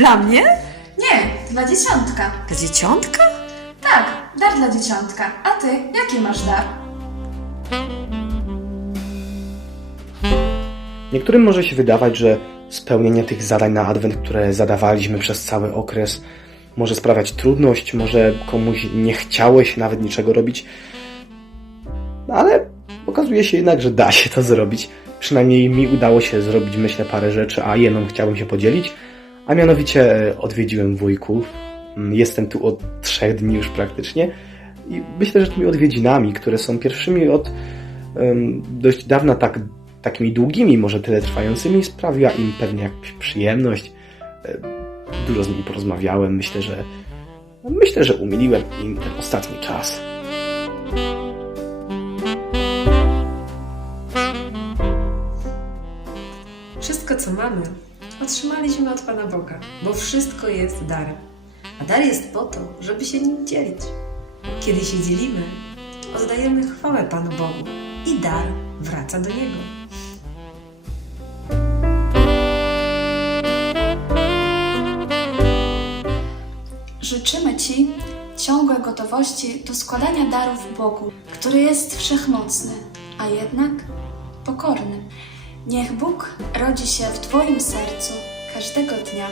dla mnie? Nie, dla dzieciątka. Dla dzieciątka? Tak, dar dla dzieciątka. A ty, jaki masz dar? Niektórym może się wydawać, że spełnienie tych zadań na adwent, które zadawaliśmy przez cały okres, może sprawiać trudność, może komuś nie chciało się nawet niczego robić. No ale okazuje się jednak, że da się to zrobić. Przynajmniej mi udało się zrobić, myślę, parę rzeczy, a jedną chciałbym się podzielić. A mianowicie e, odwiedziłem wujków. Mm, Jestem tu od trzech dni już praktycznie. I myślę, że tymi odwiedzinami, które są pierwszymi od em, dość dawna tak, takimi długimi, może tyle trwającymi, sprawiła im pewnie jakąś przyjemność. E, Dużo z nimi porozmawiałem. Myślę, że myślę, że umiliłem im ten ostatni czas. Wszystko, co mamy, otrzymaliśmy od Pana Boga, bo wszystko jest darem. A dar jest po to, żeby się nim dzielić. Kiedy się dzielimy, oddajemy chwałę Panu Bogu i dar wraca do Niego. Życzymy Ci ciągłej gotowości do składania darów Bogu, który jest wszechmocny, a jednak pokorny. Niech Bóg rodzi się w Twoim sercu każdego dnia.